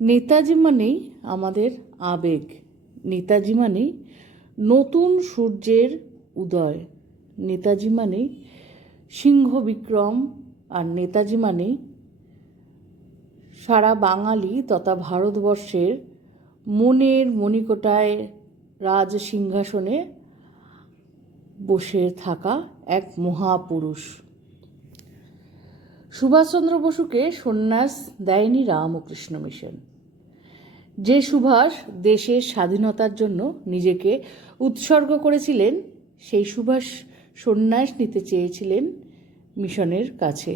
নেতাজি মানেই আমাদের আবেগ, নেতাজি মানেই নতুন সূর্যের উদয়, নেতাজি মানেই সিংহ বিক্রম, আর নেতাজি মানেই সারা বাঙালি তথা ভারতবর্ষের মনের মণিকোটায় রাজ সিংহাসনে বসে থাকা এক মহাপুরুষ। সুভাষচন্দ্র বসুকে সন্ন্যাস দেয়নি রামকৃষ্ণ মিশন। যে সুভাষ দেশের স্বাধীনতার জন্য নিজেকে উৎসর্গ করেছিলেন, সেই সুভাষ সন্ন্যাস নিতে চেয়েছিলেন মিশনের কাছে,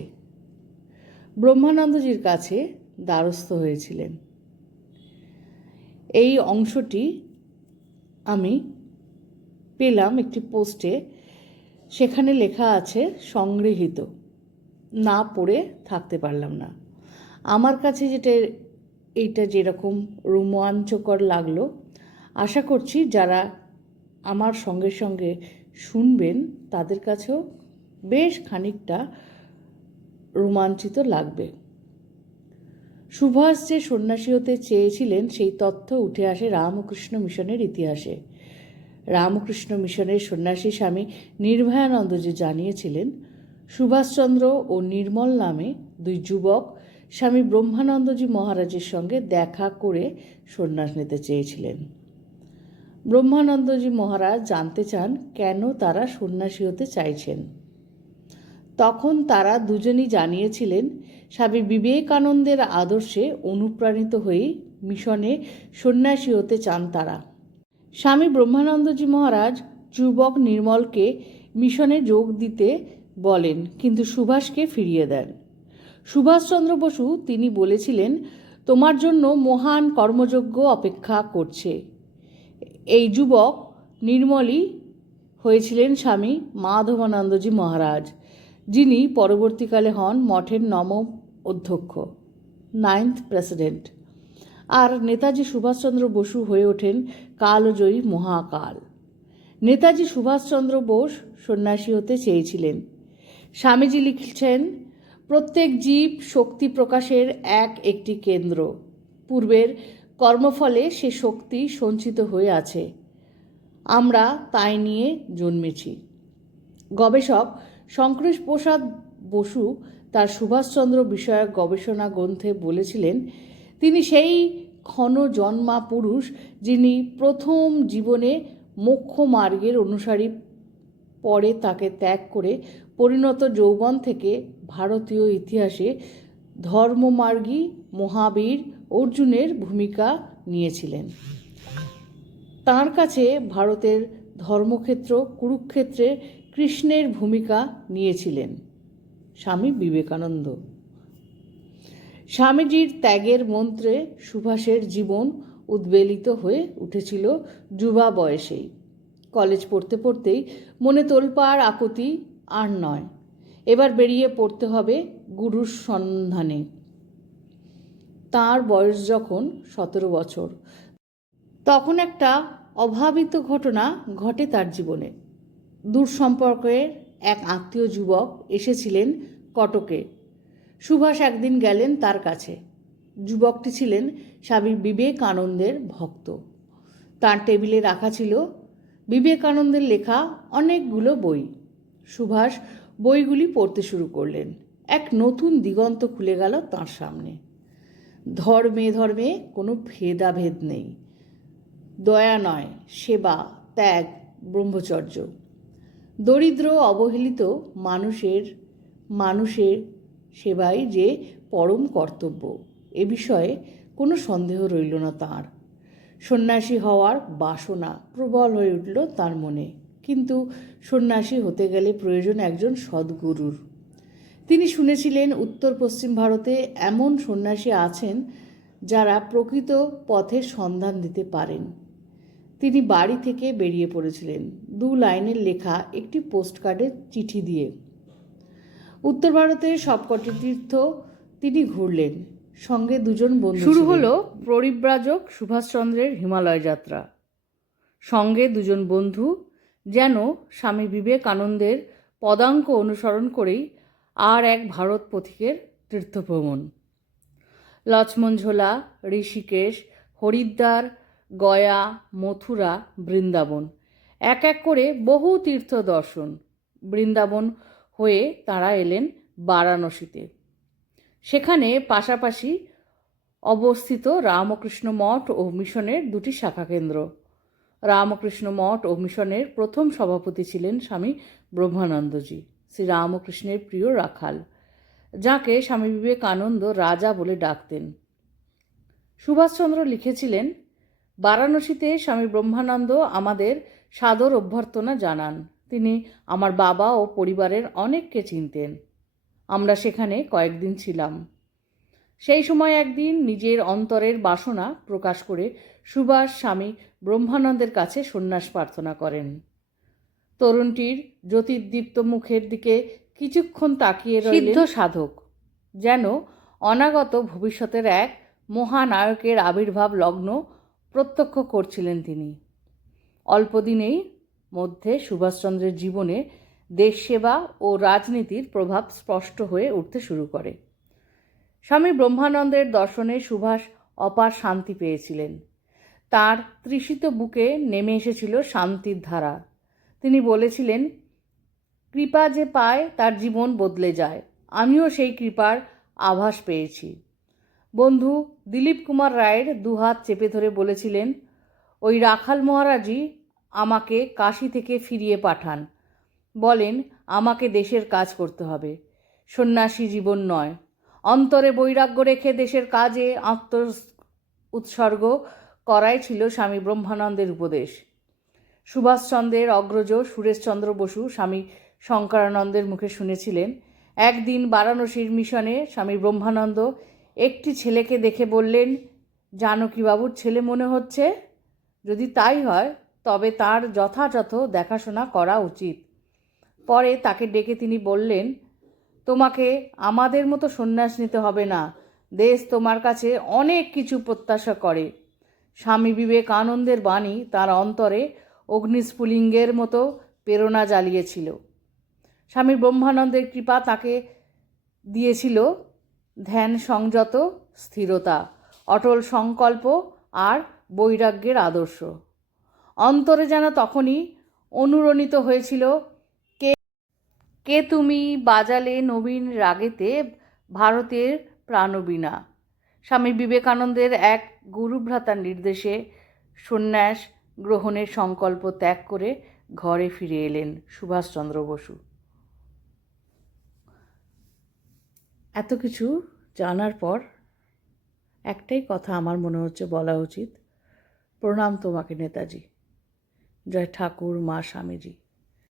ব্রহ্মানন্দজির কাছে দ্বারস্থ হয়েছিলেন। এই অংশটি আমি পেলাম একটি পোস্টে, সেখানে লেখা আছে সংগৃহীত, না পড়ে থাকতে পারলাম না। আমার কাছে এইটা যেরকম রোমাঞ্চকর লাগলো, আশা করছি যারা আমার সঙ্গে সঙ্গে শুনবেন তাদের কাছেও বেশ খানিকটা রোমাঞ্চিত লাগবে। সুভাষ যে সন্ন্যাসী হতে চেয়েছিলেন সেই তথ্য উঠে আসে রামকৃষ্ণ মিশনের ইতিহাসে। রামকৃষ্ণ মিশনের সন্ন্যাসী স্বামী নির্ভয়ানন্দজি জানিয়েছিলেন, সুভাষচন্দ্র ও নির্মল নামে দুই যুবক স্বামী ব্রহ্মানন্দজি মহারাজের সঙ্গে দেখা করে সন্ন্যাস নিতে চেয়েছিলেন। ব্রহ্মানন্দজি মহারাজ জানতে চান কেন তারা সন্ন্যাসী হতে চাইছেন। তখন তারা দুজনই জানিয়েছিলেন, স্বামী বিবেকানন্দের আদর্শে অনুপ্রাণিত হয়েই মিশনে সন্ন্যাসী হতে চান তারা। স্বামী ব্রহ্মানন্দজি মহারাজ যুবক নির্মলকে মিশনে যোগ দিতে বলেন, কিন্তু সুভাষকে ফিরিয়ে দেন। সুভাষচন্দ্র বসু তিনি বলেছিলেন, তোমার জন্য মহান কর্মযজ্ঞ অপেক্ষা করছে। এই যুবক নির্মলই হয়েছিলেন স্বামী মাধবানন্দজি মহারাজ, যিনি পরবর্তীকালে হন মঠের নবম অধ্যক্ষ, 9th প্রেসিডেন্ট। আর নেতাজি সুভাষচন্দ্র বসু হয়ে ওঠেন কালজয়ী মহাকাল। নেতাজি সুভাষচন্দ্র বোস সন্ন্যাসী হতে চেয়েছিলেন। স্বামীজি লিখছেন, প্রত্যেক জীব শক্তি প্রকাশের একটি কেন্দ্র। পূর্বের কর্মফলে সে শক্তি সঞ্চিত হয়ে আছে। আমরা তাই নিয়ে জন্মেছি। গবেষক শঙ্করেশ প্রসাদ বসু তার সুভাষচন্দ্র বিষয়ক গবেষণা গ্রন্থে বলেছিলেন, তিনি সেই ক্ষণ জন্মা পুরুষ যিনি প্রথম জীবনে মোক্ষ মার্গের অনুসারী, পরে তাকে ত্যাগ করে পরিণত যৌবন থেকে ভারতীয় ইতিহাসে ধর্মমার্গী মহাবীর অর্জুনের ভূমিকা নিয়েছিলেন। তাঁর কাছে ভারতের ধর্মক্ষেত্র কুরুক্ষেত্রে কৃষ্ণের ভূমিকা নিয়েছিলেন স্বামী বিবেকানন্দ। স্বামীজির ত্যাগের মন্ত্রে সুভাষের জীবন উদ্বেলিত হয়ে উঠেছিল যুবা বয়সেই। কলেজ পড়তে পড়তেই মনে তোলপাড় আকুতি আর নয়, এবার বেরিয়ে পড়তে হবে গুরুর সন্ধানে। তাঁর বয়স যখন 17 বছর, তখন একটা অভাবিত ঘটনা ঘটে তার জীবনে। দূর সম্পর্কের এক আত্মীয় যুবক এসেছিলেন কটকে। সুভাষ একদিন গেলেন তার কাছে। যুবকটি ছিলেন স্বামী বিবেকানন্দের ভক্ত। তার টেবিলে রাখা ছিল বিবেকানন্দের লেখা অনেকগুলো বই। সুভাষ বইগুলি পড়তে শুরু করলেন। এক নতুন দিগন্ত খুলে গেল তাঁর সামনে। ধর্মে ধর্মে কোনো ভেদাভেদ নেই, দয়া নয়, সেবা, ত্যাগ, ব্রহ্মচর্য। দরিদ্র অবহেলিত মানুষের সেবাই যে পরম কর্তব্য, এ বিষয়ে কোনো সন্দেহ রইল না তাঁর। সন্ন্যাসী হওয়ার বাসনা প্রবল হয়ে উঠল তার মনে, কিন্তু সন্ন্যাসী হতে গেলে প্রয়োজন একজন সদ্গুরুর। তিনি শুনেছিলেন উত্তর পশ্চিম ভারতে এমন সন্ন্যাসী আছেন যারা প্রকৃত পথের সন্ধান দিতে পারেন। তিনি বাড়ি থেকে বেরিয়ে পড়েছিলেন 2 লাইনের লেখা একটি পোস্টকার্ডের চিঠি দিয়ে। উত্তর ভারতের সবকটি তীর্থ তিনি ঘুরলেন, সঙ্গে 2 জন বন্ধু। শুরু হলো পরিব্রাজক সুভাষচন্দ্রের হিমালয় যাত্রা। সঙ্গে 2 জন বন্ধু, যেন স্বামী বিবেকানন্দের পদাঙ্ক অনুসরণ করেই আর এক ভারত পথিকের তীর্থভ্রমণ। লক্ষ্মণঝোলা, ঋষিকেশ, হরিদ্বার, গয়া, মথুরা, বৃন্দাবন, এক এক করে বহু তীর্থ দর্শন। বৃন্দাবন হয়ে তাঁরা এলেন বারাণসীতে। সেখানে পাশাপাশি অবস্থিত রামকৃষ্ণ মঠ ও মিশনের দুটি শাখা কেন্দ্র। রামকৃষ্ণ মঠ ও মিশনের প্রথম সভাপতি ছিলেন স্বামী ব্রহ্মানন্দজি, শ্রী রামকৃষ্ণের প্রিয় রাখাল, যাকে স্বামী বিবেকানন্দ রাজা বলে ডাকতেন। সুভাষচন্দ্র লিখেছিলেন, বারাণসীতে স্বামী ব্রহ্মানন্দ আমাদের সাদর অভ্যর্থনা জানান। তিনি আমার বাবা ও পরিবারের অনেককে চিনতেন। আমরা সেখানে কয়েকদিন ছিলাম। সেই সময় একদিন নিজের অন্তরের বাসনা প্রকাশ করে সুভাষ স্বামী ব্রহ্মানন্দের কাছে সন্ন্যাস প্রার্থনা করেন। তরুণটির জ্যোতির্দীপ্ত মুখের দিকে কিছুক্ষণ তাকিয়ে রইলেন সিদ্ধ সাধক, যেন অনাগত ভবিষ্যতের এক মহানায়কের আবির্ভাব লগ্ন প্রত্যক্ষ করছিলেন তিনি। অল্পদিনেই মধ্যে সুভাষচন্দ্রের জীবনে দেশসেবা ও রাজনীতির প্রভাব স্পষ্ট হয়ে উঠতে শুরু করে। স্বামী ব্রহ্মানন্দের দর্শনে সুভাষ অপার শান্তি পেয়েছিলেন। তার তৃষিত বুকে নেমে এসেছিল শান্তির ধারা। তিনি বলেছিলেন, কৃপা যে পায় তার জীবন বদলে যায়। আমিও সেই কৃপার আভাস পেয়েছি। বন্ধু দিলীপ কুমার রায়ের দুহাত চেপে ধরে বলেছিলেন, ওই রাখাল মহারাজই আমাকে কাশী থেকে ফিরিয়ে পাঠান। বলেন, আমাকে দেশের কাজ করতে হবে, সন্ন্যাসী জীবন নয়। অন্তরে বৈরাগ্য রেখে দেশের কাজে আত্ম উৎসর্গ করাই ছিল স্বামী ব্রহ্মানন্দের উপদেশ। সুভাষচন্দ্রের অগ্রজ সুরেশচন্দ্র বসু স্বামী শঙ্করানন্দের মুখে শুনেছিলেন, একদিন বারাণসীর মিশনে স্বামী ব্রহ্মানন্দ একটি ছেলেকে দেখে বললেন, জানকীবাবুর ছেলে মনে হচ্ছে। যদি তাই হয় তবে তার যথাযথ দেখাশোনা করা উচিত। পরে তাকে ডেকে তিনি বললেন, তোমাকে আমাদের মতো সন্ন্যাস নিতে হবে না, দেশ তোমার কাছে অনেক কিছু প্রত্যাশা করে। স্বামী বিবেকানন্দের বাণী তার অন্তরে অগ্নিস্ফুলিঙ্গের মতো প্রেরণা জ্বালিয়েছিল। স্বামী ব্রহ্মানন্দের কৃপা তাকে দিয়েছিল ধ্যান সংযত স্থিরতা, অটল সংকল্প আর বৈরাগ্যের আদর্শ। অন্তরে যেন তখনই অনুরণিত হয়েছিল, কে তুমি বাজালে নবীন রাগেতে ভারতের প্রাণবীণা। স্বামী বিবেকানন্দের এক গুরুভ্রাতার নির্দেশে সন্ন্যাস গ্রহণের সংকল্প ত্যাগ করে ঘরে ফিরে এলেন সুভাষচন্দ্র বসু। এত কিছু জানার পর একটাই কথা আমার মনে হচ্ছে বলা উচিত, প্রণাম তোমাকে নেতাজি। জয় ঠাকুর, মা, স্বামীজি।